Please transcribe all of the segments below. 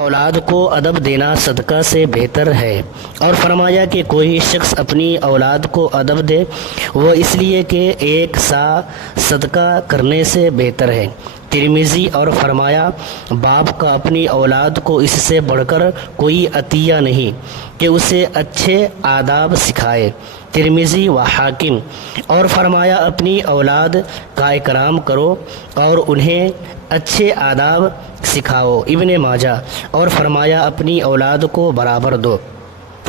اولاد کو ادب دینا صدقہ سے بہتر ہے، اور فرمایا کہ کوئی شخص اپنی اولاد کو ادب دے وہ اس لیے کہ ایک سا صدقہ کرنے سے بہتر ہے۔ ترمذی۔ اور فرمایا باپ کا اپنی اولاد کو اس سے بڑھ کر کوئی عطیہ نہیں کہ اسے اچھے آداب سکھائے۔ ترمذی و حاکم۔ اور فرمایا اپنی اولاد کا اکرام کرو اور انہیں اچھے آداب سکھاؤ۔ ابن ماجہ۔ اور فرمایا اپنی اولاد کو برابر دو۔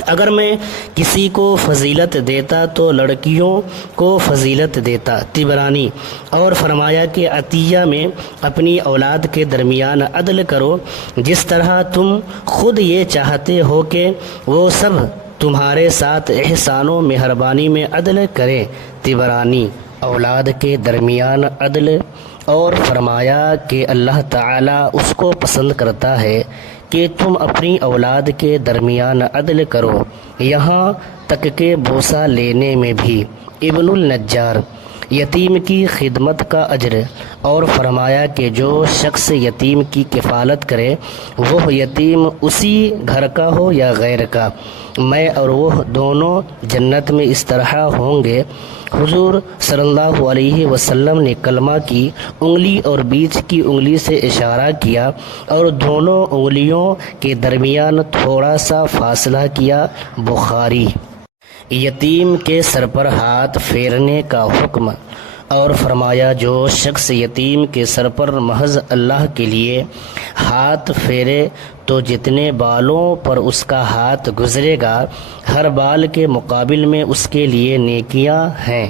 اگر میں کسی کو فضیلت دیتا تو لڑکیوں کو فضیلت دیتا۔ طبرانی۔ اور فرمایا کہ عطیہ میں اپنی اولاد کے درمیان عدل کرو جس طرح تم خود یہ چاہتے ہو کہ وہ سب تمہارے ساتھ احسان و مہربانی میں عدل کریں۔ طبرانی۔ اولاد کے درمیان عدل۔ اور فرمایا کہ اللہ تعالیٰ اس کو پسند کرتا ہے کہ تم اپنی اولاد کے درمیان عدل کرو، یہاں تک کہ بوسہ لینے میں بھی۔ ابن النجار۔ یتیم کی خدمت کا اجر۔ اور فرمایا کہ جو شخص یتیم کی کفالت کرے وہ یتیم اسی گھر کا ہو یا غیر کا، میں اور وہ دونوں جنت میں اس طرح ہوں گے۔ حضور صلی اللہ علیہ وسلم نے کلمہ کی انگلی اور بیچ کی انگلی سے اشارہ کیا اور دونوں انگلیوں کے درمیان تھوڑا سا فاصلہ کیا۔ بخاری۔ یتیم کے سر پر ہاتھ پھیرنے کا حکم۔ اور فرمایا جو شخص یتیم کے سر پر محض اللہ کے لیے ہاتھ پھیرے تو جتنے بالوں پر اس کا ہاتھ گزرے گا ہر بال کے مقابل میں اس کے لیے نیکیاں ہیں۔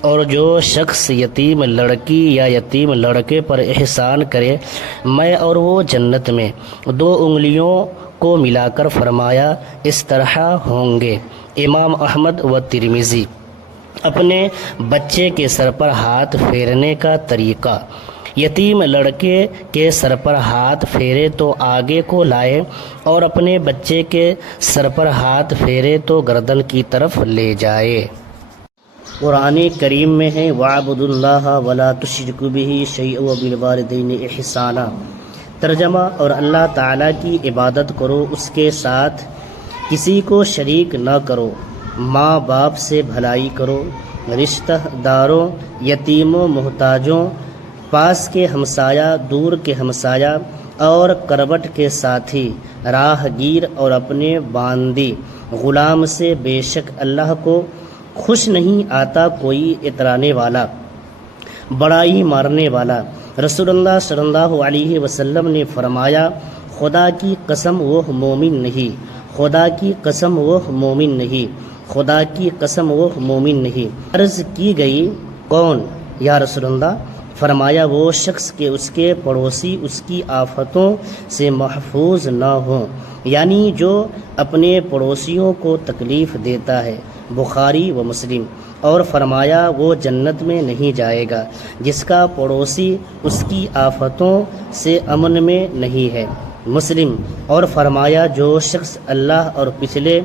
اور جو شخص یتیم لڑکی یا یتیم لڑکے پر احسان کرے میں اور وہ جنت میں دو انگلیوں کو ملا کر فرمایا اس طرح ہوں گے۔ امام احمد و ترمذی۔ اپنے بچے کے سر پر ہاتھ پھیرنے کا طریقہ۔ یتیم لڑکے کے سر پر ہاتھ پھیرے تو آگے کو لائے اور اپنے بچے کے سر پر ہاتھ پھیرے تو گردن کی طرف لے جائے۔ قرآن کریم میں ہے وَاعْبُدُوا اللَّهَ وَلَا تُشْرِكُوا بِهِ شَيْئًا وَبِالْوَالِدَيْنِ إِحْسَانًا۔ ترجمہ۔ اور اللہ تعالیٰ کی عبادت کرو، اس کے ساتھ کسی کو شریک نہ کرو، ماں باپ سے بھلائی کرو، رشتہ داروں، یتیموں، محتاجوں، پاس کے ہمسایہ، دور کے ہمسایہ اور کروٹ کے ساتھی، راہ گیر اور اپنے باندی غلام سے، بے شک اللہ کو خوش نہیں آتا کوئی اترانے والا، بڑائی مارنے والا۔ رسول اللہ صلی اللہ علیہ وسلم نے فرمایا خدا کی قسم وہ مومن نہیں، خدا کی قسم وہ مومن نہیں، خدا کی قسم وہ مومن نہیں۔ عرض کی گئی کون یا رسول اللہ؟ فرمایا وہ شخص کہ اس کے پڑوسی اس کی آفتوں سے محفوظ نہ ہوں، یعنی جو اپنے پڑوسیوں کو تکلیف دیتا ہے۔ بخاری و مسلم۔ اور فرمایا وہ جنت میں نہیں جائے گا جس کا پڑوسی اس کی آفتوں سے امن میں نہیں ہے۔ مسلم۔ اور فرمایا جو شخص اللہ اور پچھلے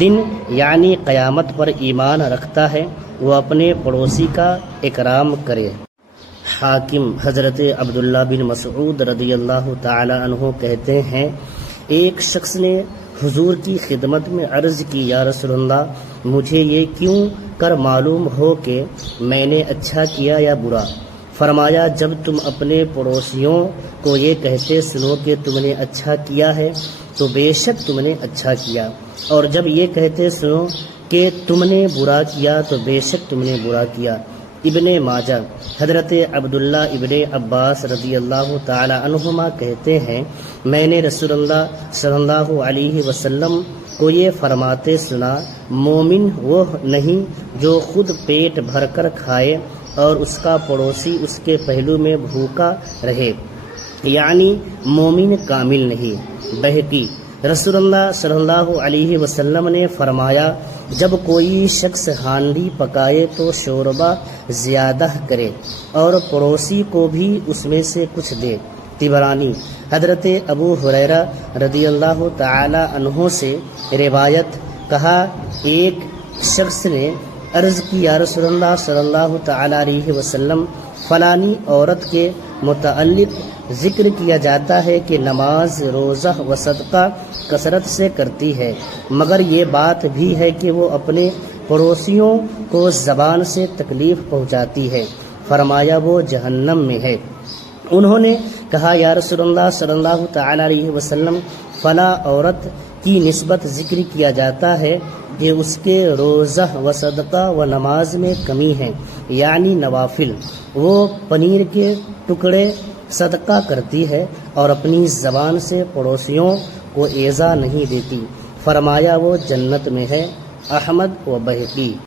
دن یعنی قیامت پر ایمان رکھتا ہے وہ اپنے پڑوسی کا اکرام کرے۔ حاکم۔ حضرت عبداللہ بن مسعود رضی اللہ تعالی عنہ کہتے ہیں ایک شخص نے حضور کی خدمت میں عرض کی یا رسول اللہ مجھے یہ کیوں کر معلوم ہو کہ میں نے اچھا کیا یا برا؟ فرمایا جب تم اپنے پڑوسیوں کو یہ کہتے سنو کہ تم نے اچھا کیا ہے تو بے شک تم نے اچھا کیا، اور جب یہ کہتے سنو کہ تم نے برا کیا تو بے شک تم نے برا کیا۔ ابن ماجہ۔ حضرت عبداللہ ابن عباس رضی اللہ تعالی عنہما کہتے ہیں میں نے رسول اللہ صلی اللہ علیہ وسلم کو یہ فرماتے سنا مومن وہ نہیں جو خود پیٹ بھر کر کھائے اور اس کا پڑوسی اس کے پہلو میں بھوکا رہے، یعنی مومن کامل نہیں۔ بہقی۔ رسول اللہ صلی اللہ علیہ وسلم نے فرمایا جب کوئی شخص ہانڈی پکائے تو شوربہ زیادہ کرے اور پڑوسی کو بھی اس میں سے کچھ دے۔ طبرانی۔ حضرت ابو ہریرہ رضی اللہ تعالی عنہ سے روایت کہا ایک شخص نے عرض کی یا رسول اللہ صلی اللہ تعالی علیہ وسلم فلانی عورت کے متعلق ذکر کیا جاتا ہے کہ نماز، روزہ و صدقہ کثرت سے کرتی ہے، مگر یہ بات بھی ہے کہ وہ اپنے پڑوسیوں کو زبان سے تکلیف پہنچاتی ہے، فرمایا وہ جہنم میں ہے۔ انہوں نے کہا یا رسول اللہ صلی اللہ تعالی علیہ وسلم، فلاں عورت کی نسبت ذکر کیا جاتا ہے کہ اس کے روزہ و صدقہ و نماز میں کمی ہے، یعنی نوافل۔ وہ پنیر کے ٹکڑے صدقہ کرتی ہے اور اپنی زبان سے پڑوسیوں کو ایذا نہیں دیتی، فرمایا وہ جنت میں ہے۔ احمد و بہقی۔